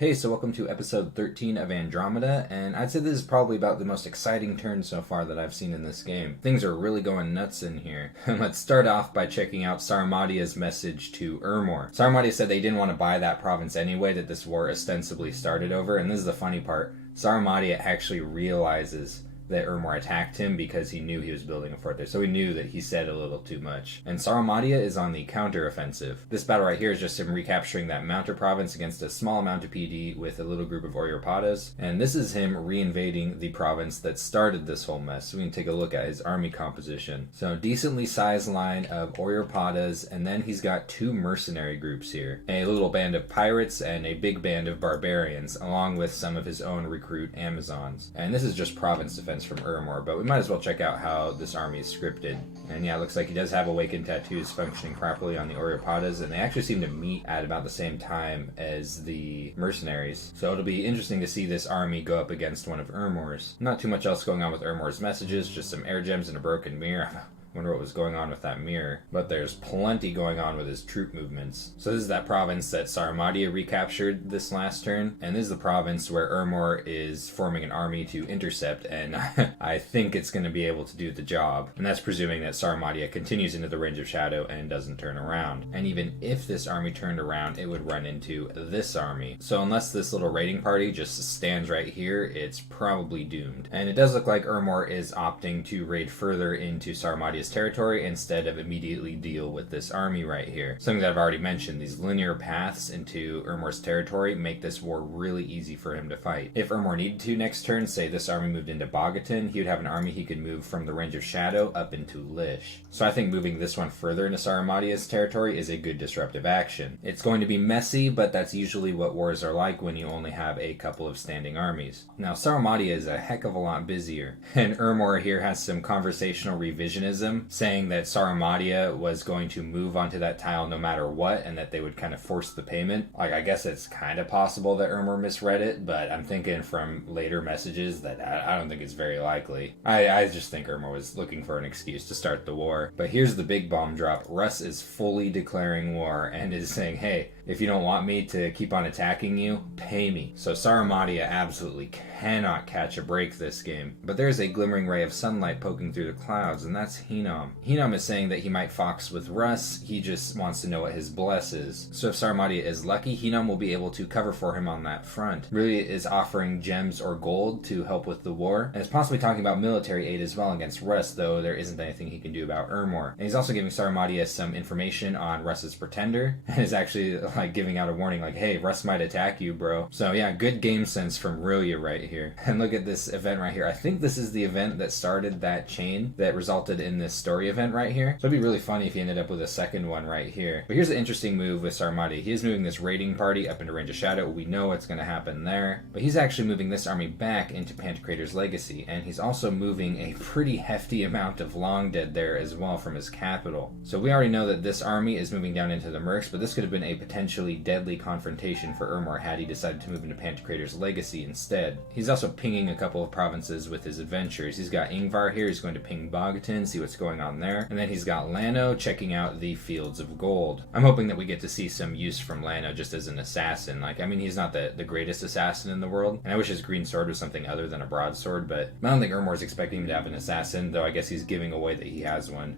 Hey, so welcome to episode 13 of Andromeda, and I'd say this is probably about the most exciting turn so far that I've seen in this game. Things are really going nuts in here. And let's start off by checking out Sa-Matia's message to Ermor. Sa-Matia said they didn't want to buy that province anyway that this war ostensibly started over, and this is the funny part. Sa-Matia actually realizes that Ermor attacked him because he knew he was building a fort there. So he knew that he said a little too much. And Sa-Matia is on the counter-offensive. This battle right here is just him recapturing that mountain province against a small amount of PD with a little group of Oiropadas. And this is him reinvading the province that started this whole mess. So we can take a look at his army composition. So decently sized line of Oiropadas, and then he's got two mercenary groups here. A little band of pirates and a big band of barbarians, along with some of his own recruit Amazons. And this is just province defense from Ermor, but we might as well check out how this army is scripted. And yeah, it looks like he does have awakened tattoos functioning properly on the Oiropadas, and they actually seem to meet at about the same time as the mercenaries. So it'll be interesting to see this army go up against one of Ermor's. Not too much else going on with Ermor's messages, just some air gems and a broken mirror. Wonder what was going on with that mirror. But there's plenty going on with his troop movements. So this is that province that Sa-Matia recaptured this last turn, and this is the province where Ermor is forming an army to intercept, and I think it's going to be able to do the job. And that's presuming that Sa-Matia continues into the range of shadow and doesn't turn around. And even if this army turned around, it would run into this army. So unless this little raiding party just stands right here, it's probably doomed. And it does look like Ermor is opting to raid further into Sa-Matia's territory instead of immediately deal with this army right here. Something that I've already mentioned, these linear paths into Ermor's territory make this war really easy for him to fight. If Ermor needed to next turn, say this army moved into Bogatin, he would have an army he could move from the range of shadow up into Lish. So I think moving this one further into Sa-Matia's territory is a good disruptive action. It's going to be messy, but that's usually what wars are like when you only have a couple of standing armies. Now Sa-Matia is a heck of a lot busier, and Ermor here has some conversational revisionism saying that Sa-Matia was going to move onto that tile no matter what, and that they would kind of force the payment. Like, I guess it's kind of possible that Ermor misread it, but I'm thinking from later messages that I don't think it's very likely. I just think Ermor was looking for an excuse to start the war. But here's the big bomb drop. Russ is fully declaring war and is saying, hey, if you don't want me to keep on attacking you, pay me. So Sa-Matia absolutely cannot catch a break this game. But there's a glimmering ray of sunlight poking through the clouds, and that's Hinnom. Hinnom is saying that he might fox with Russ, he just wants to know what his bless is. So if Sa-Matia is lucky, Hinnom will be able to cover for him on that front. Really is offering gems or gold to help with the war, and is possibly talking about military aid as well against Russ, though there isn't anything he can do about Ermor. And he's also giving Sa-Matia some information on Russ's pretender, and is actually like giving out a warning like, hey, Russ might attack you, bro. So yeah, good game sense from Ralien right here. And look at this event right here. I think this is the event that started that chain that resulted in this story event right here. So it'd be really funny if he ended up with a second one right here. But here's an interesting move with Sa-Matia. He is moving this raiding party up into range of shadow. We know what's going to happen there. But he's actually moving this army back into Pantocrator's legacy, and he's also moving a pretty hefty amount of long dead there as well from his capital. So we already know that this army is moving down into the Mercs, but this could have been a potentially deadly confrontation for Ermor had he decided to move into Pantocrator's legacy instead. He's also pinging a couple of provinces with his adventures. He's got Ingvar here. He's going to ping Bogatin, see what's going on there. And then he's got Lano checking out the fields of gold. I'm hoping that we get to see some use from Lano just as an assassin. Like, I mean, he's not the greatest assassin in the world, and I wish his green sword was something other than a broadsword, but I don't think Ermor's expecting him to have an assassin, though I guess he's giving away that he has one.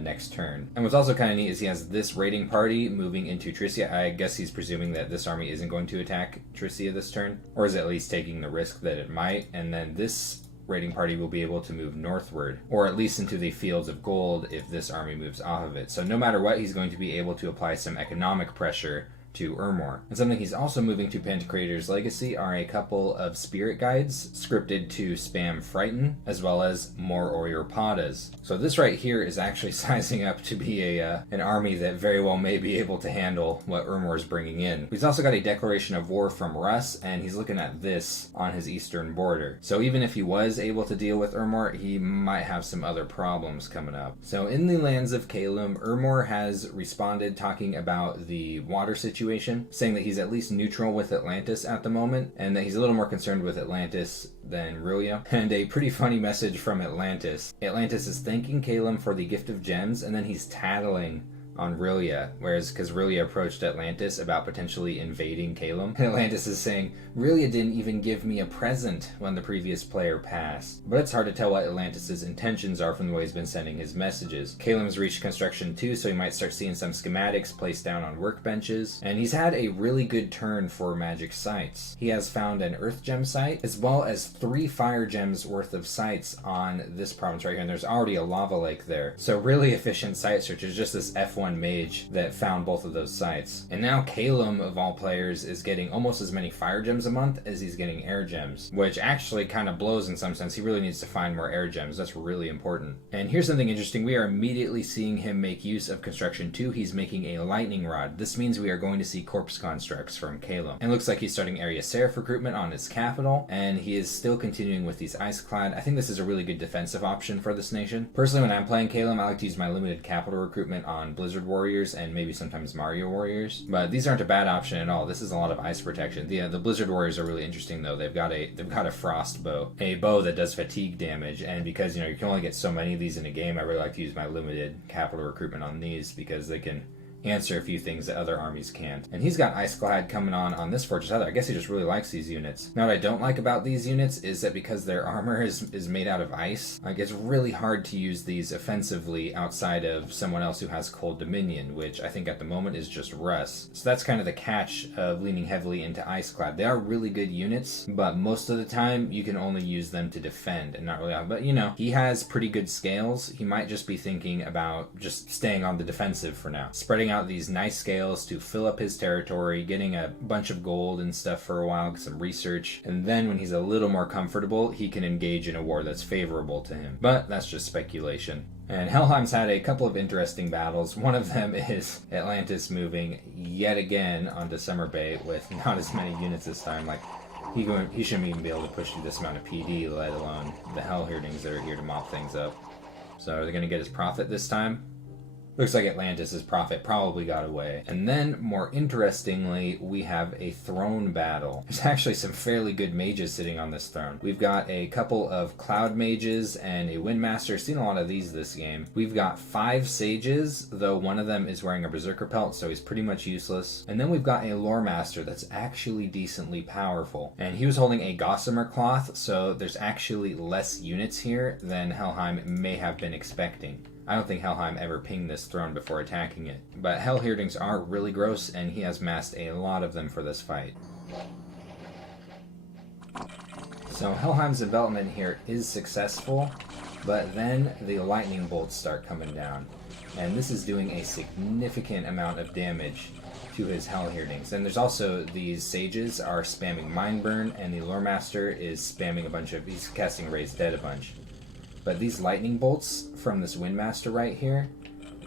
Next turn. And what's also kind of neat is he has this raiding party moving into Tricia. I guess he's presuming that this army isn't going to attack Tricia this turn, or is at least taking the risk that it might, and then this raiding party will be able to move northward, or at least into the fields of gold if this army moves off of it. So no matter what, he's going to be able to apply some economic pressure to Ermor. And something he's also moving to Pantocrator's legacy are a couple of spirit guides scripted to spam Frighten, as well as more Oiropadas. So this right here is actually sizing up to be an army that very well may be able to handle what Ermor is bringing in. He's also got a declaration of war from Russ, and he's looking at this on his eastern border. So even if he was able to deal with Ermor, he might have some other problems coming up. So in the lands of Caelum, Ermor has responded talking about the water situation, saying that he's at least neutral with Atlantis at the moment, and that he's a little more concerned with Atlantis than Ralien. And a pretty funny message from Atlantis. Atlantis is thanking Caelum for the gift of gems, and then he's tattling on Ralien, whereas because Ralien approached Atlantis about potentially invading Caelum, and Atlantis is saying, Ralien didn't even give me a present when the previous player passed. But it's hard to tell what Atlantis' intentions are from the way he's been sending his messages. Caelum's reached construction 2, so he might start seeing some schematics placed down on workbenches, and he's had a really good turn for magic sites. He has found an earth gem site, as well as 3 fire gems worth of sites on this province right here, and there's already a lava lake there. So really efficient site search. Is just this F1 mage that found both of those sites. And now Caelum, of all players, is getting almost as many fire gems a month as he's getting air gems, which actually kind of blows in some sense. He really needs to find more air gems. That's really important. And here's something interesting. We are immediately seeing him make use of construction 2. He's making a lightning rod. This means we are going to see corpse constructs from Caelum. And it looks like he's starting area seraph recruitment on his capital, and he is still continuing with these ice clad. I think this is a really good defensive option for this nation. Personally, when I'm playing Caelum, I like to use my limited capital recruitment on Blizzard warriors and maybe sometimes Mario warriors, but these aren't a bad option at all. This is a lot of ice protection. The Blizzard warriors are really interesting though. They've got a frost bow, a bow that does fatigue damage, and because you can only get so many of these in a game, I really like to use my limited capital recruitment on these because they can answer a few things that other armies can't. And he's got Iceclad coming on this fortress either. I guess he just really likes these units. Now what I don't like about these units is that because their armor is made out of ice, like it's really hard to use these offensively outside of someone else who has Cold Dominion, which I think at the moment is just Russ. So that's kind of the catch of leaning heavily into Iceclad. They are really good units, but most of the time you can only use them to defend and not really out. But he has pretty good scales. He might just be thinking about just staying on the defensive for now. Spreading out these nice scales to fill up his territory, getting a bunch of gold and stuff for a while, some research, and then when he's a little more comfortable, he can engage in a war that's favorable to him. But that's just speculation. And Helheim's had a couple of interesting battles. One of them is Atlantis moving yet again onto Summer Bay with not as many units this time. Like, he shouldn't even be able to push through this amount of PD, let alone the Hellherdings that are here to mop things up. So are they going to get his profit this time? Looks like Atlantis' prophet probably got away. And then, more interestingly, we have a throne battle. There's actually some fairly good mages sitting on this throne. We've got a couple of cloud mages and a windmaster. Seen a lot of these this game. We've got 5 sages, though one of them is wearing a berserker pelt, so he's pretty much useless. And then we've got a lore master that's actually decently powerful. And he was holding a gossamer cloth, so there's actually less units here than Helheim may have been expecting. I don't think Helheim ever pinged this throne before attacking it. But Hellherdings are really gross, and he has massed a lot of them for this fight. So Helheim's development here is successful, but then the lightning bolts start coming down. And this is doing a significant amount of damage to his Hellherdings. And there's also these sages are spamming Mind Burn, and the Lore Master is spamming he's casting Raise Dead a bunch. But these lightning bolts from this Windmaster right here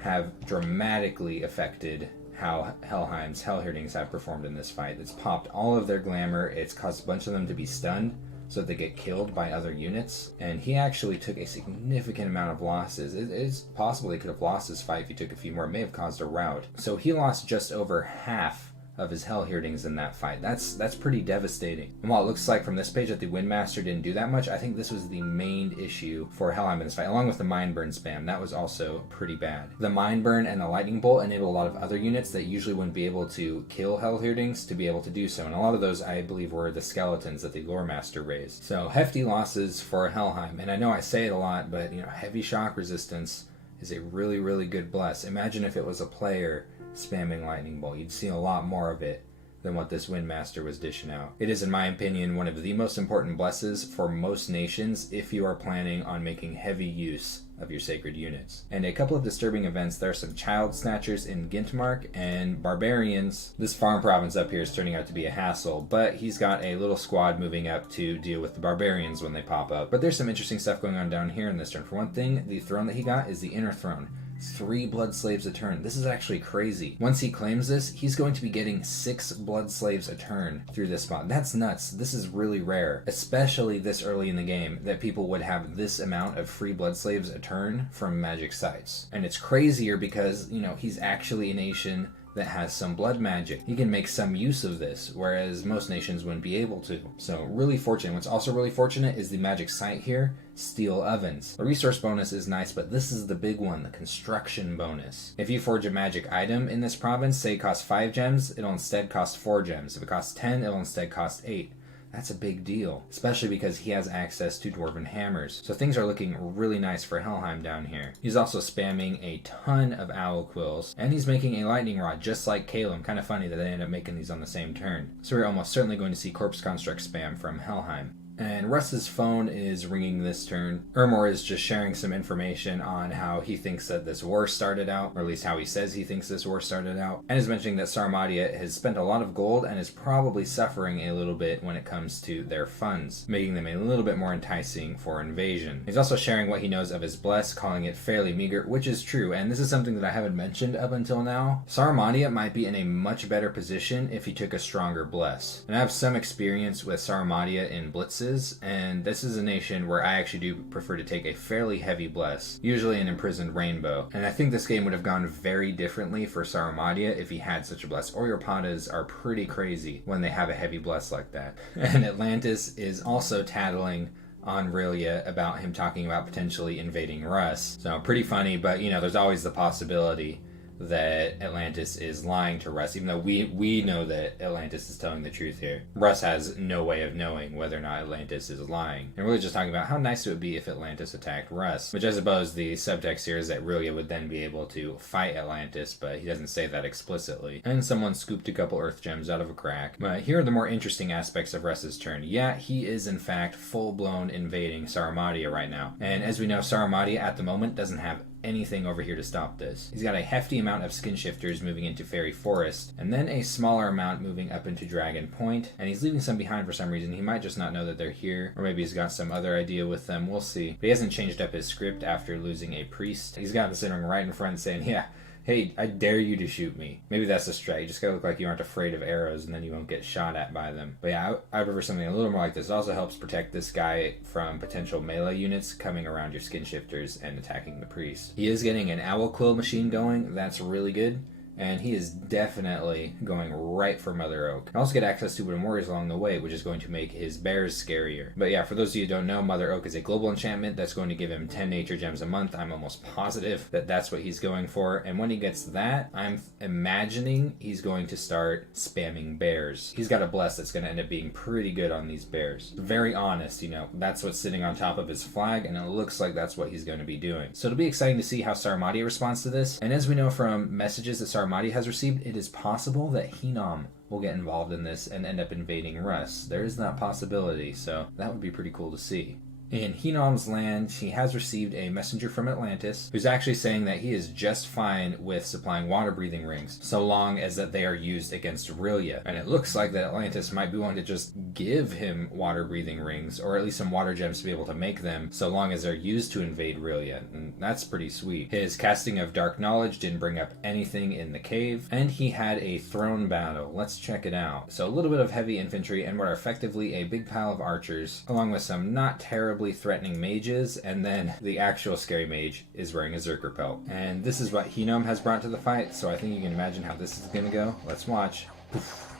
have dramatically affected how Helheim's Hellherdings have performed in this fight. It's popped all of their glamour, it's caused a bunch of them to be stunned, so they get killed by other units, and he actually took a significant amount of losses. It's possible he could have lost this fight if he took a few more. It may have caused a rout. So he lost just over half of his Hellherdings in that fight. That's pretty devastating. And while it looks like from this page that the Windmaster didn't do that much, I think this was the main issue for Helheim in this fight, along with the Mind Burn spam. That was also pretty bad. The Mind Burn and the Lightning Bolt enable a lot of other units that usually wouldn't be able to kill Hellherdings to be able to do so, and a lot of those I believe were the skeletons that the Lore Master raised. So hefty losses for Helheim, and I know I say it a lot, but heavy shock resistance is a really, really good bless. Imagine if it was a player spamming Lightning Bolt. You'd see a lot more of it than what this Windmaster was dishing out. It is, in my opinion, one of the most important blesses for most nations if you are planning on making heavy use of your sacred units. And a couple of disturbing events. There are some child snatchers in Gintmark and barbarians. This farm province up here is turning out to be a hassle, but he's got a little squad moving up to deal with the barbarians when they pop up. But there's some interesting stuff going on down here in this turn. For one thing, the throne that he got is the inner throne. 3 blood slaves a turn. This is actually crazy. Once he claims this, he's going to be getting 6 blood slaves a turn through this spot. That's nuts. This is really rare, especially this early in the game, that people would have this amount of free blood slaves a turn from magic sites. And it's crazier because, he's actually a nation that has some blood magic. He can make some use of this, whereas most nations wouldn't be able to. So really fortunate. What's also really fortunate is the magic site here, steel ovens. The resource bonus is nice, but this is the big one, the construction bonus. If you forge a magic item in this province, say it costs 5 gems, it'll instead cost 4 gems. If it costs 10, it'll instead cost 8. That's a big deal, especially because he has access to dwarven hammers. So things are looking really nice for Helheim down here. He's also spamming a ton of owl quills, and he's making a lightning rod just like Caelum. Kind of funny that they end up making these on the same turn. So we're almost certainly going to see corpse construct spam from Helheim. And Russ's phone is ringing this turn. Ermor is just sharing some information on how he thinks that this war started out, or at least how he says he thinks this war started out, and is mentioning that Sa-Matia has spent a lot of gold and is probably suffering a little bit when it comes to their funds, making them a little bit more enticing for invasion. He's also sharing what he knows of his bless, calling it fairly meager, which is true, and this is something that I haven't mentioned up until now. Sa-Matia might be in a much better position if he took a stronger bless. And I have some experience with Sa-Matia in blitzes, and this is a nation where I actually do prefer to take a fairly heavy bless, usually an imprisoned rainbow. And I think this game would have gone very differently for Sa-Matia if he had such a bless. Oyorpatas are pretty crazy when they have a heavy bless like that. And Atlantis is also tattling on Ralien about him talking about potentially invading Russ. So pretty funny, but you know, there's always the possibility that Atlantis is lying to Russ, even though we know that Atlantis is telling the truth here. Russ has no way of knowing whether or not Atlantis is lying. And we're really just talking about how nice it would be if Atlantis attacked Russ, which I suppose the subtext here is that Ralien would then be able to fight Atlantis, but he doesn't say that explicitly. And someone scooped a couple earth gems out of a crack. But here are the more interesting aspects of Russ's turn. Yeah, he is in fact full-blown invading Sa-Matia right now. And as we know, Sa-Matia at the moment doesn't have anything over here to stop this. He's got a hefty amount of skin shifters moving into Fairy Forest, and then a smaller amount moving up into Dragon Point, and he's leaving some behind for some reason. He might just not know that they're here, or maybe he's got some other idea with them. We'll see. But he hasn't changed up his script after losing a priest. He's got him sitting right in front saying, yeah, hey, I dare you to shoot me. Maybe that's the strat. You just gotta look like you aren't afraid of arrows, and then you won't get shot at by them. But yeah, I prefer something a little more like this. It also helps protect this guy from potential melee units coming around your skin shifters and attacking the priest. He is getting an owl quill machine going. That's really good. And he is definitely going right for Mother Oak. I also get access to Wooden Warriors along the way, which is going to make his bears scarier. But yeah, for those of you who don't know, Mother Oak is a global enchantment that's going to give him 10 nature gems a month. I'm almost positive that that's what he's going for. And when he gets that, I'm imagining he's going to start spamming bears. He's got a bless that's going to end up being pretty good on these bears. Very honest, you know, that's what's sitting on top of his flag, and it looks like that's what he's going to be doing. So it'll be exciting to see how Sa-Matia responds to this. And as we know from messages that Sa-Matia has received, it is possible that Hinnom will get involved in this and end up invading Russ. There is that possibility, so that would be pretty cool to see. In Hinnom's land, he has received a messenger from Atlantis, who's actually saying that he is just fine with supplying water-breathing rings, so long as that they are used against Ralien. And it looks like that Atlantis might be wanting to just give him water-breathing rings, or at least some water gems to be able to make them, so long as they're used to invade Ralien. And that's pretty sweet. His casting of Dark Knowledge didn't bring up anything in the cave, and he had a throne battle. Let's check it out. So a little bit of heavy infantry, and what are effectively a big pile of archers, along with some not terribly threatening mages, and then the actual scary mage is wearing a Zerker pelt. And this is what Hinnom has brought to the fight, so I think you can imagine how this is gonna go. Let's watch. Poof.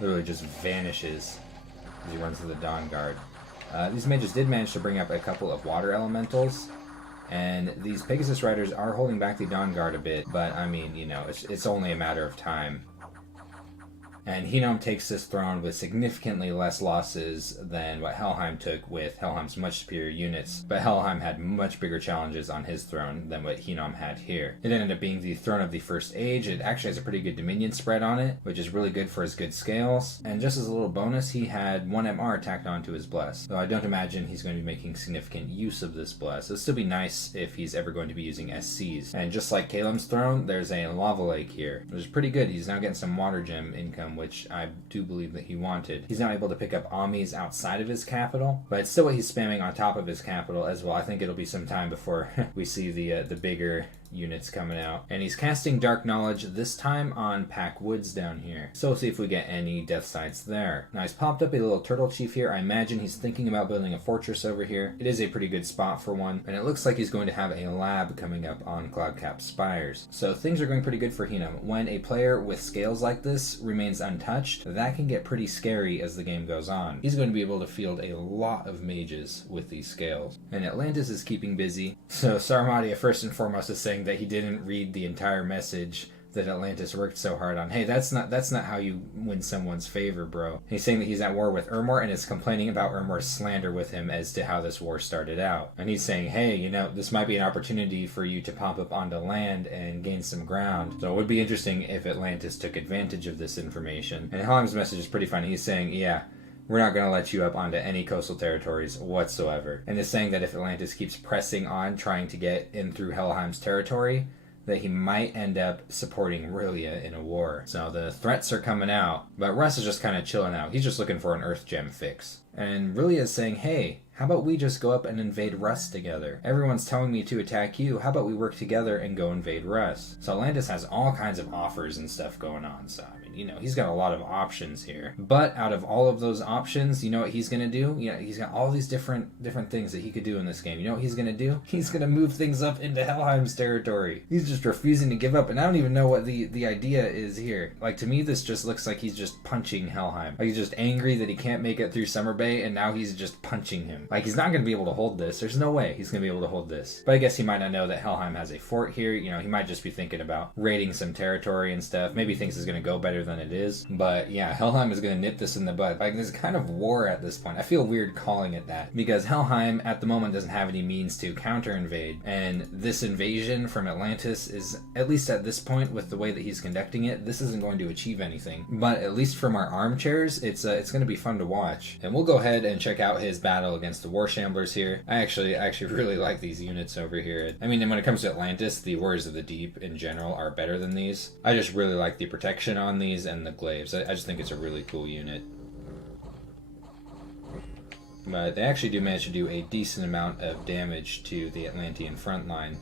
Literally just vanishes as he runs to the Dawn Guard. These mages did manage to bring up a couple of water elementals, and these Pegasus Riders are holding back the Dawn Guard a bit, but I mean, you know, it's only a matter of time. And Hinnom takes this throne with significantly less losses than what Helheim took with Helheim's much superior units, but Helheim had much bigger challenges on his throne than what Hinnom had here. It ended up being the throne of the First Age. It actually has a pretty good Dominion spread on it, which is really good for his good scales. And just as a little bonus, he had 1 MR tacked onto his bless, though I don't imagine he's going to be making significant use of this bless. It'll still be nice if he's ever going to be using SCs. And just like Caelum's throne, there's a lava lake here, which is pretty good. He's now getting some water gem income, which I do believe that he wanted. He's now able to pick up Amis outside of his capital, but it's still what he's spamming on top of his capital as well. I think it'll be some time before we see the bigger units coming out. And he's casting Dark Knowledge, this time on Pack Woods down here. So we'll see if we get any death sites there. Now he's popped up a little turtle chief here. I imagine he's thinking about building a fortress over here. It is a pretty good spot for one. And it looks like he's going to have a lab coming up on Cloudcap Spires. So things are going pretty good for Hinnom. When a player with scales like this remains untouched, that can get pretty scary as the game goes on. He's going to be able to field a lot of mages with these scales. And Atlantis is keeping busy. So Sa-Matia first and foremost is saying that he didn't read the entire message that Atlantis worked so hard on. Hey, that's not how you win someone's favor, bro. He's saying that he's at war with Ermor and is complaining about Ermor's slander with him as to how this war started out. And he's saying, hey, this might be an opportunity for you to pop up onto land and gain some ground. So it would be interesting if Atlantis took advantage of this information. And Helheim's message is pretty funny. He's saying, yeah, we're not going to let you up onto any coastal territories whatsoever. And is saying that if Atlantis keeps pressing on trying to get in through Helheim's territory, that he might end up supporting Ralien in a war. So the threats are coming out, but Russ is just kind of chilling out. He's just looking for an Earth Gem fix. And Ralien is saying, hey, how about we just go up and invade Russ together? Everyone's telling me to attack you. How about we work together and go invade Russ? So Atlantis has all kinds of offers and stuff going on. So, I mean, he's got a lot of options here. But out of all of those options, you know what he's going to do? He's got all these different things that he could do in this game. You know what he's going to do? He's going to move things up into Helheim's territory. He's just refusing to give up. And I don't even know what the idea is here. Like, to me, this just looks like he's just punching Helheim. Like, he's just angry that he can't make it through Summer Bay, and now he's just punching him. Like, he's not going to be able to hold this. There's no way he's going to be able to hold this. But I guess he might not know that Helheim has a fort here. He might just be thinking about raiding some territory and stuff. Maybe thinks it's going to go better than it is. But yeah, Helheim is going to nip this in the bud. Like, there's kind of war at this point. I feel weird calling it that, because Helheim at the moment doesn't have any means to counter-invade. And this invasion from Atlantis is, at least at this point, with the way that he's conducting it, this isn't going to achieve anything. But at least from our armchairs, it's going to be fun to watch. And we'll go ahead and check out his battle against the War Shamblers here. I actually really like these units over here. I mean, and when it comes to Atlantis, the Warriors of the Deep in general are better than these. I just really like the protection on these and the glaives. I just think it's a really cool unit. But they actually do manage to do a decent amount of damage to the Atlantean front line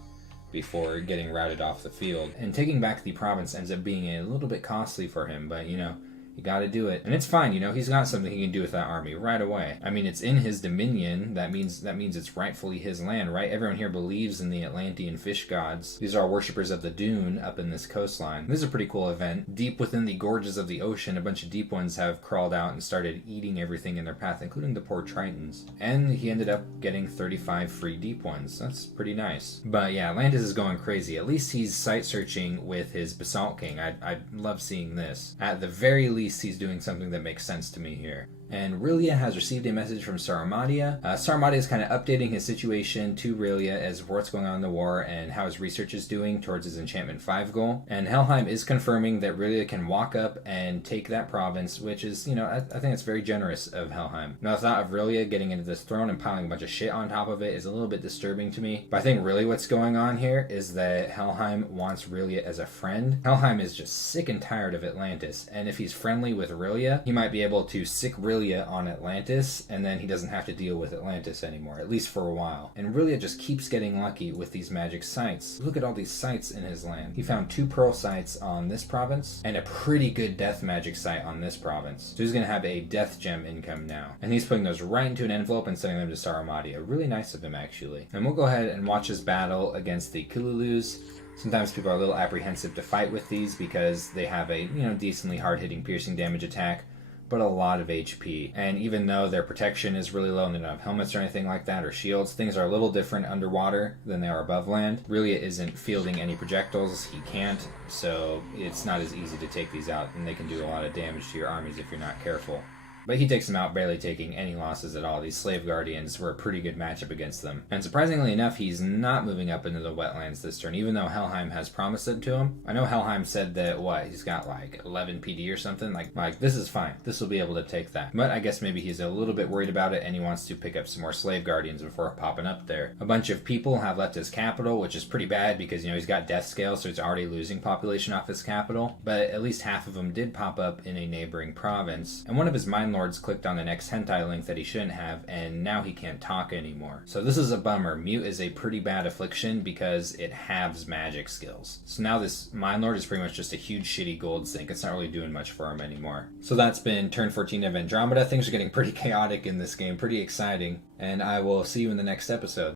before getting routed off the field. And taking back the province ends up being a little bit costly for him, but you gotta do it. And it's fine, he's got something he can do with that army right away. I mean, it's in his dominion. That means it's rightfully his land, right? Everyone here believes in the Atlantean fish gods. These are worshippers of the dune up in this coastline. This is a pretty cool event. Deep within the gorges of the ocean, a bunch of deep ones have crawled out and started eating everything in their path, including the poor tritons. And he ended up getting 35 free deep ones. That's pretty nice. But yeah, Atlantis is going crazy. At least he's site searching with his Basalt King. I love seeing this. At the very least, he's doing something that makes sense to me here. And Ralien has received a message from Sa-Matia. Sa-Matia is kind of updating his situation to Ralien as for what's going on in the war and how his research is doing towards his Enchantment 5 goal. And Helheim is confirming that Ralien can walk up and take that province, which is, I think it's very generous of Helheim. Now, the thought of Ralien getting into this throne and piling a bunch of shit on top of it is a little bit disturbing to me. But I think really what's going on here is that Helheim wants Ralien as a friend. Helheim is just sick and tired of Atlantis, and if he's friendly with Ralien, he might be able to sick Ralien on Atlantis, and then he doesn't have to deal with Atlantis anymore, at least for a while. And Ralien just keeps getting lucky with these magic sites. Look at all these sites in his land. He found 2 pearl sites on this province, and a pretty good death magic site on this province. So he's going to have a death gem income now. And he's putting those right into an envelope and sending them to Sa-Matia. Really nice of him, actually. And we'll go ahead and watch his battle against the Kululus. Sometimes people are a little apprehensive to fight with these because they have a, decently hard-hitting piercing damage attack, but a lot of HP. And even though their protection is really low and they don't have helmets or anything like that, or shields, things are a little different underwater than they are above land. Ralien isn't fielding any projectiles. He can't, so it's not as easy to take these out, and they can do a lot of damage to your armies if you're not careful. But he takes them out, barely taking any losses at all. These Slave Guardians were a pretty good matchup against them. And surprisingly enough, he's not moving up into the wetlands this turn, even though Helheim has promised it to him. I know Helheim said that, he's got like 11 PD or something. Like this is fine. This will be able to take that. But I guess maybe he's a little bit worried about it, and he wants to pick up some more Slave Guardians before popping up there. A bunch of people have left his capital, which is pretty bad because, he's got death scale, so he's already losing population off his capital. But at least half of them did pop up in a neighboring province. And one of his mine Lord's clicked on the next hentai link that he shouldn't have, and now he can't talk anymore. So this is a bummer. Mute is a pretty bad affliction because it halves magic skills. So now this Mind Lord is pretty much just a huge shitty gold sink. It's not really doing much for him anymore. So that's been turn 14 of Andromeda. Things are getting pretty chaotic in this game, pretty exciting, and I will see you in the next episode.